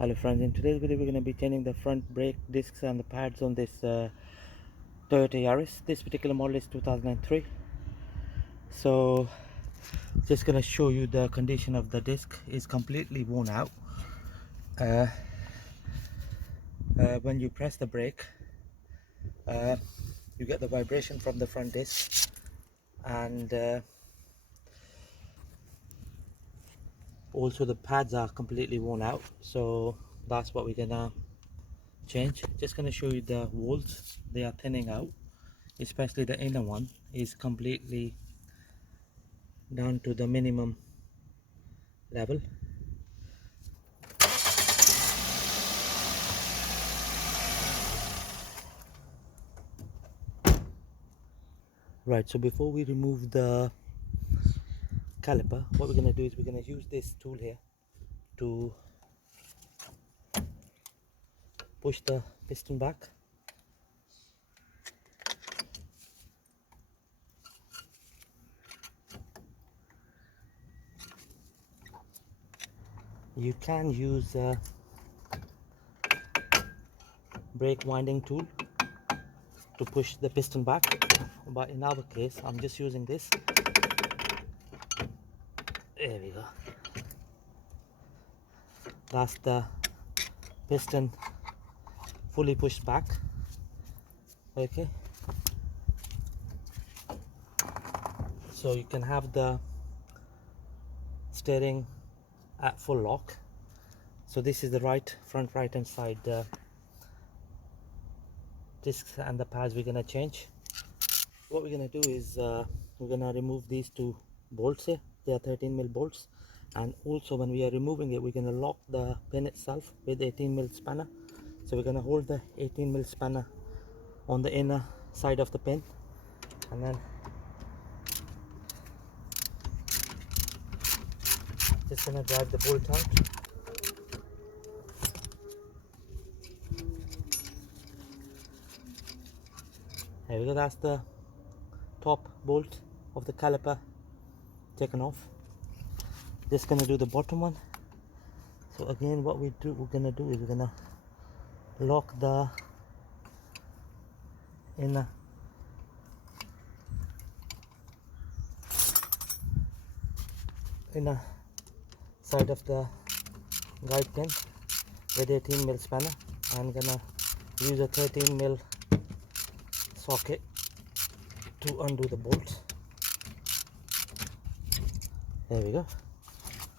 Hello friends, in today's video we're going to be changing the front brake discs and the pads on this Toyota Yaris. This particular model is 2003. So just going to show you the condition of the disc. Is completely worn out. When you press the brake, you get the vibration from the front disc, and also the pads are completely worn out. So that's what we're gonna change. Just gonna show you the walls. They are thinning out, especially the inner one is completely down to the minimum level. Right, so before we remove the caliper, what we're going to do is we're going to use this tool here to push the piston back. You can use a brake winding tool to push the piston back, but in our case I'm just using this. There we go. That's the piston fully pushed back. Okay, so you can have the steering at full lock. So this is the front right hand side discs and the pads we're going to change. What we're going to do is we're going to remove these two bolts here. They are 13mm bolts, and also when we are removing it, we're going to lock the pin itself with 18mm spanner. So we're going to hold the 18mm spanner on the inner side of the pin, and then just going to drive the bolt out. There we go. That's the top bolt of the caliper taken off. Just gonna do the bottom one. So again, what we're gonna do is we're gonna lock the inner side of the guide pin with 18mm spanner. I'm gonna use a 13mm socket to undo the bolts. There we go.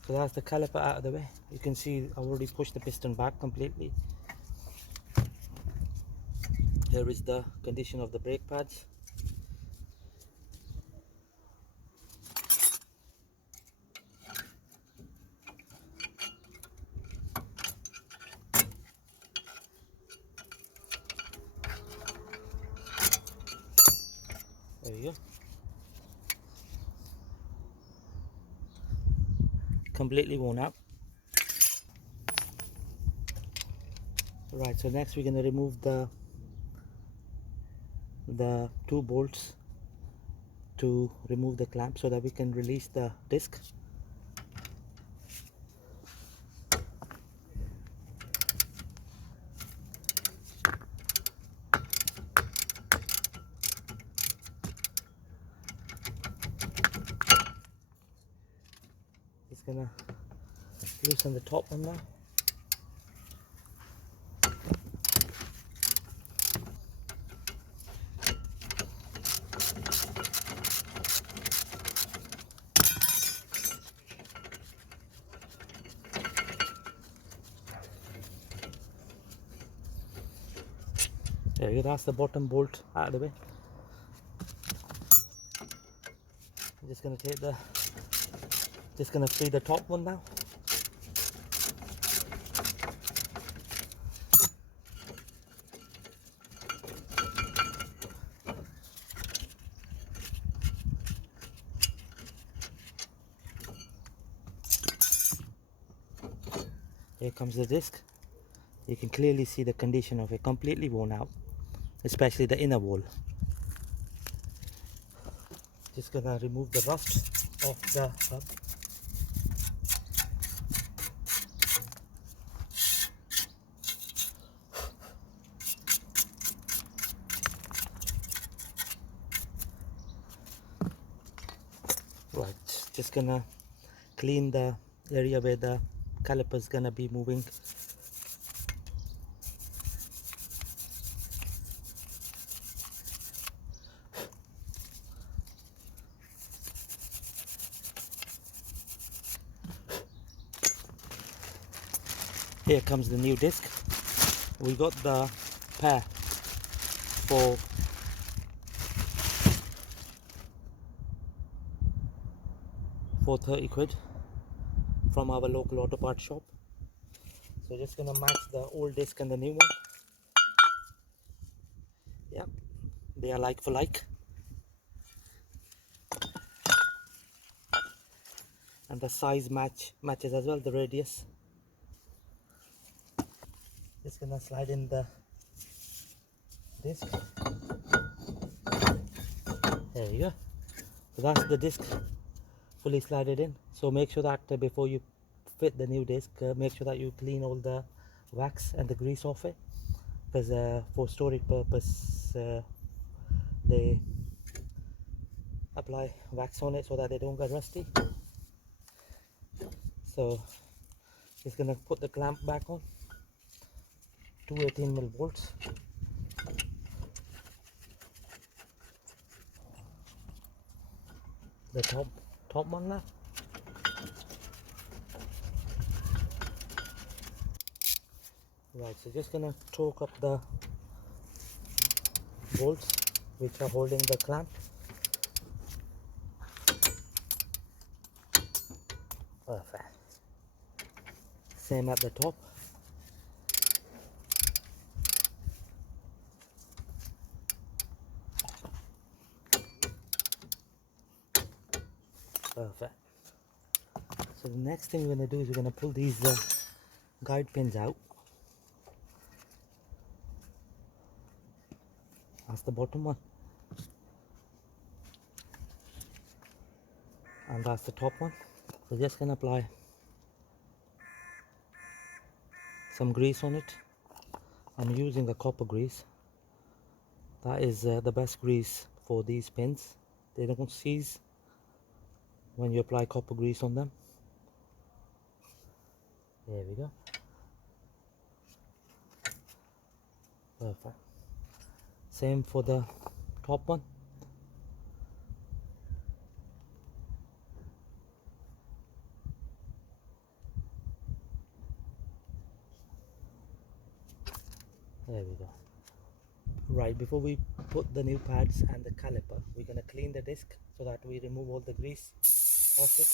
So that's the caliper out of the way. You can see I already pushed the piston back completely. Here is the condition of the brake pads. There we go. Completely worn out. Right, so next we're going to remove the two bolts to remove the clamp so that we can release the disc. Just gonna loosen the top one now. There you go, that's the bottom bolt out of the way. I'm just gonna free the top one now. Here comes the disc. You can clearly see the condition of it, completely worn out, especially the inner wall. Just gonna remove the rust off the hub. just gonna clean the area where the caliper is gonna be moving. Here comes the new disc. We got the pair for £30 from our local auto parts shop. So just gonna match the old disc and the new one. Yeah, they are like for like. And the size matches as well, the radius. Just gonna slide in the disc. There you go. So that's the disc fully slided in. So make sure that before you fit the new disc, make sure that you clean all the wax and the grease off it, because for storage purpose they apply wax on it so that they don't get rusty. So just gonna put the clamp back on. Two 18mm bolts. The top one now. Right, so just gonna torque up the bolts which are holding the clamp. Perfect. Same at the top. Perfect. So the next thing we're going to do is we're going to pull these guide pins out. That's the bottom one. And that's the top one. So just going to apply some grease on it. I'm using a copper grease. That is the best grease for these pins. They don't seize when you apply copper grease on them. There we go. Perfect. Same for the top one. There we go. Right, before we put the new pads and the caliper, we're going to clean the disc so that we remove all the grease off it.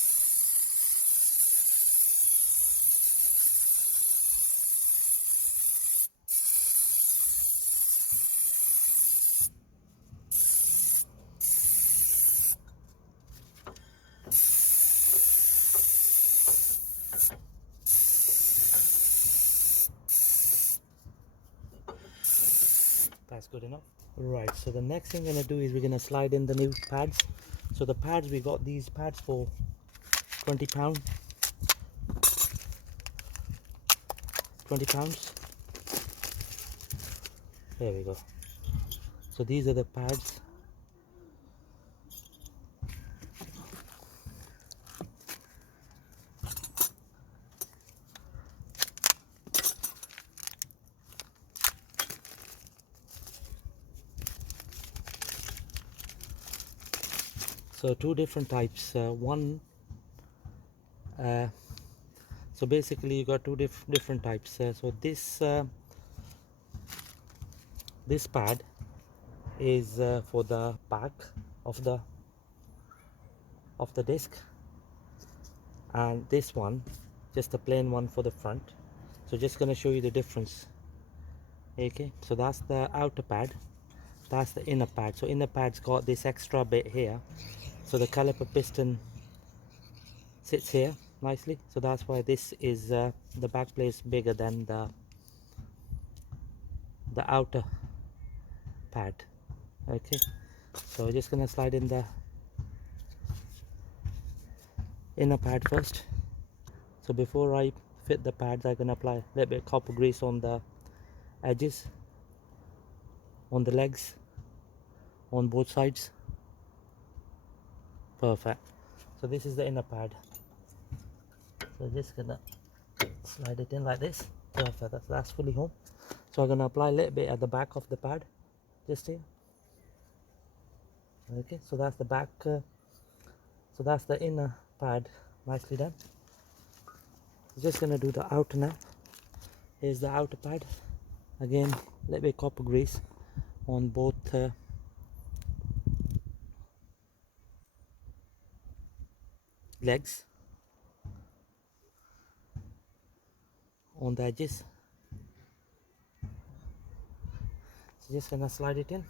That's good enough. Right, so the next thing we're going to do is we're going to slide in the new pads. So the pads, we got these pads for £20. There we go. So these are the pads. So two different types. So basically you got two different types. So this pad is for the back of the disc, and this one just a plain one for the front. So just gonna show you the difference. Okay, so that's the outer pad, that's the inner pad. So inner pad's got this extra bit here, so the caliper piston sits here nicely. So that's why this is the back plate is bigger than the outer pad. Okay, so we're just gonna slide in the inner pad first. So before I fit the pads, I'm gonna apply a little bit of copper grease on the edges, on the legs, on both sides. Perfect. So this is the inner pad. So just gonna slide it in like this. Perfect. That's fully home. So I'm gonna apply a little bit at the back of the pad, just here. Okay, so that's the back. So that's the inner pad, nicely done. Just gonna do the outer now. Here's the outer pad. Again, a little bit copper grease on both legs, on the edges. So just gonna slide it in.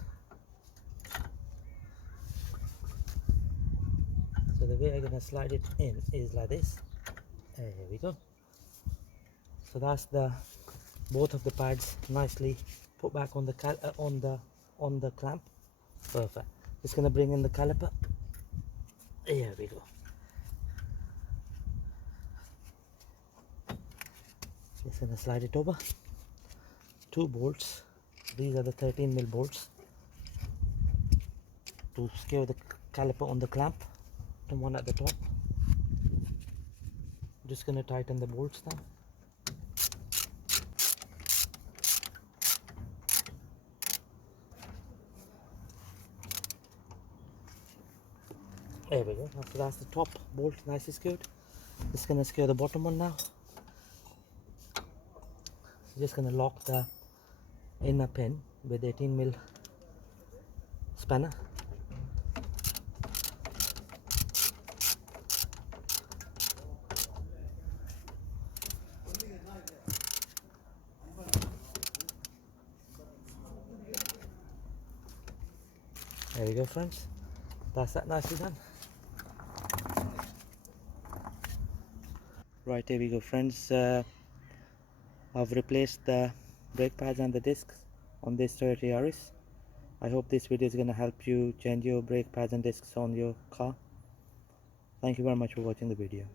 So the way I'm gonna slide it in is like this. There we go. So that's the both of the pads nicely put back on the on the clamp. Perfect. Just gonna bring in the caliper. There we go. Just gonna slide it over. 2 bolts. These are the 13mm bolts to secure the caliper on the clamp. And one at the top. Just gonna tighten the bolts now. There we go. So that's the top bolt nicely secured. Just gonna secure the bottom one now. So just gonna lock the inner pin with 18mm spanner. There we go, friends. That's that nicely done. Right, here we go, friends. I've replaced the brake pads and the discs on this Toyota Yaris. I hope this video is going to help you change your brake pads and discs on your car. Thank you very much for watching the video.